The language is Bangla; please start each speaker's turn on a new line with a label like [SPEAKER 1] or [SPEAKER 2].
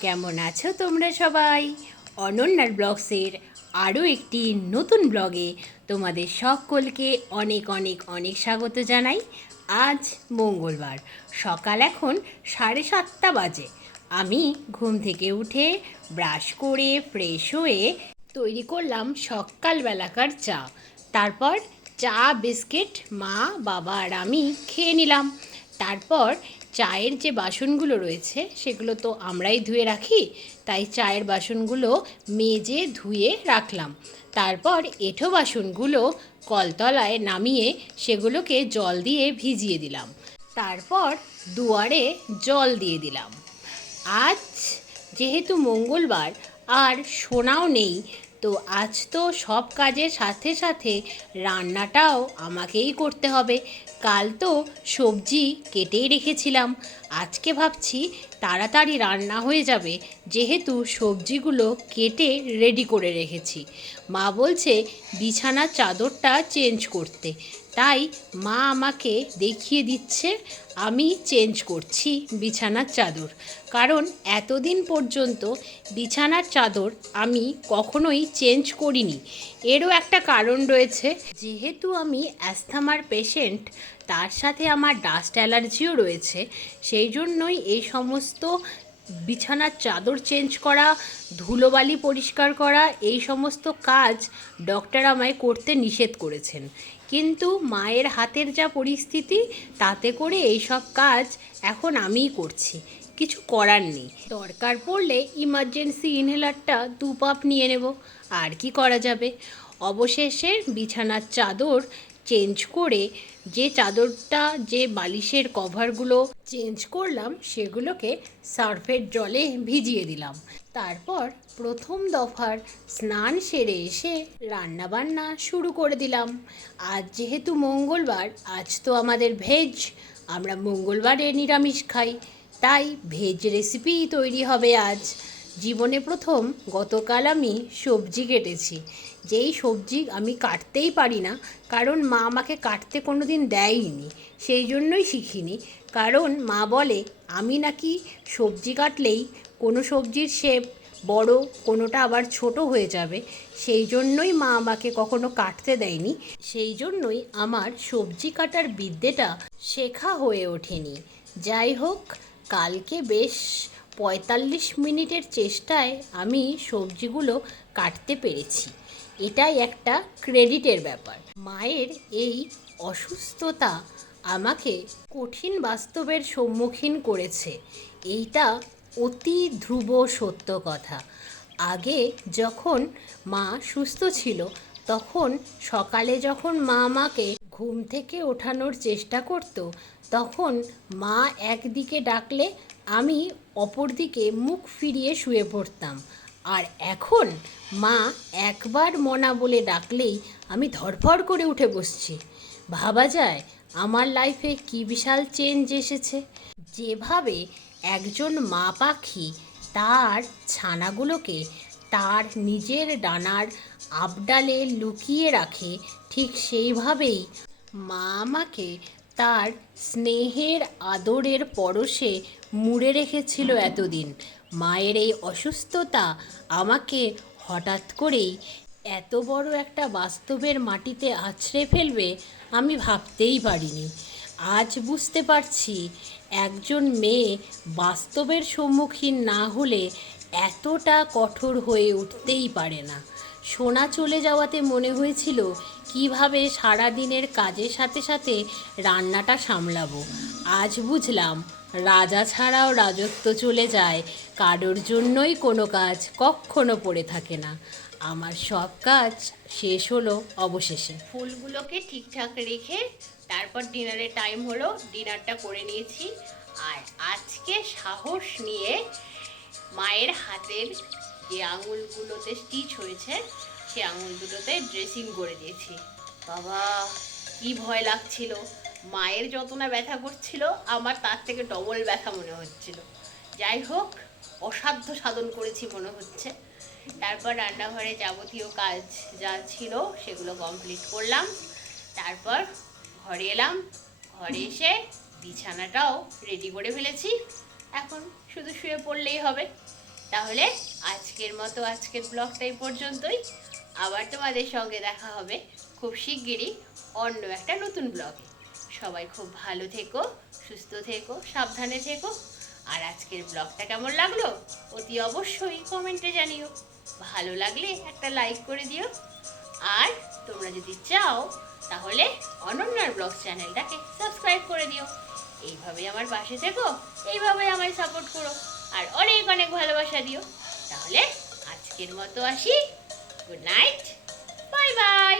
[SPEAKER 1] কেমন আছো তোমরা সবাই? অনন্যার ব্লগসের আরও একটি নতুন ব্লগে তোমাদের সকলকে অনেক অনেক অনেক স্বাগত জানাই। আজ মঙ্গলবার, সকাল এখন সাড়ে সাতটা বাজে। আমি ঘুম থেকে উঠে ব্রাশ করে ফ্রেশ হয়ে তৈরি করলাম সকালবেলাকার চা। তারপর চা, বিস্কিট মা, বাবা আর আমি খেয়ে নিলাম। তারপর চায়ের যে বাসনগুলো রয়েছে, সেগুলো তো আমরাই ধুয়ে রাখি, তাই চায়ের বাসনগুলো মেজে ধুয়ে রাখলাম। তারপর এঁঠো বাসনগুলো কলতলায় নামিয়ে সেগুলোকে জল দিয়ে ভিজিয়ে দিলাম। তারপর দুয়ারে জল দিয়ে দিলাম। আজ যেহেতু মঙ্গলবার আর সোনাও নেই। তো আজ তো সব কাজের সাথে সাথে রান্নাটাও আমাকেই করতে হবে। কাল তো সবজি কেটেই রেখেছিলাম। আজকে ভাবছি তাড়াতাড়ি রান্না হয়ে যাবে। যেহেতু সবজিগুলো কেটে রেডি করে রেখেছি। মা বলছে, বিছানার চাদরটা চেঞ্জ করতে। তাই মা আমাকে দেখিয়ে দিচ্ছে, আমি চেঞ্জ করছি বিছানার চাদর। কারণ এতদিন পর্যন্ত বিছানার চাদর আমি কখনোই চেঞ্জ করিনি। এরও একটা কারণ রয়েছে, যেহেতু আমি অ্যাস্থামার পেশেন্ট তার সাথে আমার ডাস্ট অ্যালার্জিও রয়েছে, সেই জন্যই এই সমস্ত বিছানার চাদর চেঞ্জ করা, ধুলোবালি পরিষ্কার করা, এই সমস্ত কাজ ডক্টর আমায় করতে নিষেধ করেছেন। কিন্তু মায়ের হাতের যা পরিস্থিতি, তাতে করে এইসব কাজ এখন আমিই করছি। কিছু করার নেই। দরকার পড়লে ইমার্জেন্সি ইনহেলারটা দু পাপ নিয়ে নেব। আর কি করা যাবে? অবশেষে বিছানার চাদর চেঞ্জ করে যে চাদরটা, যে বালিশের কভারগুলো চেঞ্জ করলাম, সেগুলোকে সার্ফের জলে ভিজিয়ে দিলাম। তারপর প্রথম দফার স্নান সেরে এসে রান্নাবান্না শুরু করে দিলাম। আজ যেহেতু মঙ্গলবার, আজ তো আমাদের ভেজ আমরা মঙ্গলবারে নিরামিষ খাই, তাই ভেজ রেসিপিই তৈরি হবে আজ। জীবনে প্রথম গতকাল আমি সবজি কেটেছি। যেই সবজি আমি কাটতেই পারি না, কারণ মা আমাকে কাটতে কোনো দিন দেয়নি সেই জন্যই শিখিনি। কারণ মা বলে, আমি নাকি সবজি কাটলেই কোনো সবজির শেপ বড়, কোনোটা আবার ছোট হয়ে যাবে। সেই জন্যই মা আমাকে কখনো কাটতে দেয়নি। সেই জন্যই আমার সবজি কাটার বিদ্যেটা শেখা হয়ে ওঠেনি। যাই হোক, কালকে বেশ পঁয়তাল্লিশ মিনিটের চেষ্টায় আমি সবজিগুলো কাটতে পেরেছি। এটাই একটা ক্রেডিটের ব্যাপার। মায়ের এই অসুস্থতা আমাকে কঠিন বাস্তবের সম্মুখীন করেছে। এইটা অতি ধ্রুব সত্য কথা। আগে যখন মা সুস্থ ছিল, তখন সকালে যখন মা আমাকে ঘুম থেকে ওঠানোর চেষ্টা করত, তখন মা একদিকে ডাকলে আমি অপর দিকে মুখ ফিরিয়ে শুয়ে পড়তাম। আর এখন মা একবার মনা বলে ডাকলেই আমি ধরফর করে উঠে বসছি। ভাবা যায় আমার লাইফে কি বিশাল চেঞ্জ এসেছে। যেভাবে একজন মা পাখি তার ছানাগুলোকে তার নিজের ডানার আবডালে লুকিয়ে রাখে, ঠিক সেইভাবেই মা আমাকে তার স্নেহের আদরের পরশে মুড়ে রেখেছিল এতদিন। মায়ের এই অসুস্থতা আমাকে হঠাৎ করেই এত বড় একটা বাস্তবের মাটিতে আছড়ে ফেলবে আমি ভাবতেই পারিনি। আজ বুঝতে পারছি একজন মেয়ে বাস্তবের সম্মুখীন না হলে এতটা কঠোর হয়ে উঠতেই পারে না। সোনা চলে যাওয়াতে মনে হয়েছিল, কীভাবে সারা দিনের কাজের সাথে সাথে রান্নাটা সামলাবো। আজ বুঝলাম, রাজা ছাড়াও রাজত্ব চলে যায়, কারোর জন্যই কোনো কাজ কখনো পড়ে থাকে না। আমার সব কাজ শেষ হলো অবশেষে। ফুলগুলোকে ঠিকঠাক রেখে তারপর ডিনারের টাইম হলো ডিনারটা করে নিয়েছি। আর আজকে সাহস নিয়ে মায়ের হাতের যে আঙুলগুলোতে স্টিচ হয়েছে, সে আঙুল দুটোতে ড্রেসিং করে দিয়েছি। বাবা, কি ভয় লাগছিল। মায়ের যত না ব্যথা করছিল, আমার তার থেকে ডবল ব্যথা মনে হচ্ছিল। যাই হোক, অসাধ্য সাধন করেছি মনে হচ্ছে। তারপর রান্নাঘরে যাবতীয় কাজ যা ছিল, সেগুলো কমপ্লিট করলাম। তারপর ঘরে এলাম। ঘরে এসে বিছানাটাও রেডি করে ফেলেছি। এখন শুধু শুয়ে পড়লেই হবে। তাহলে আজকের মতো আজকের ব্লগটা এই পর্যন্তই। আবার তোমাদের সঙ্গে দেখা হবে খুব শিগগিরই অন্য একটা নতুন ব্লগে সবাই খুব ভালো থেকো, সুস্থ থেকো, সাবধানে থেকো। আর আজকের ব্লগটা কেমন লাগল অতি অবশ্যই কমেন্টে জানিও। ভালো লাগলে একটা লাইক করে দিও। আর তোমরা যদি চাও, তাহলে অনন্যার ব্লগ চ্যানেলটাকে সাবস্ক্রাইব করে দিও। এইভাবে আমার পাশে থেকো এইভাবে আমায় সাপোর্ট করো। আর অনেক অনেক ভালোবাসা দিও। তাহলে আজকের মতো আসি। Good night bye bye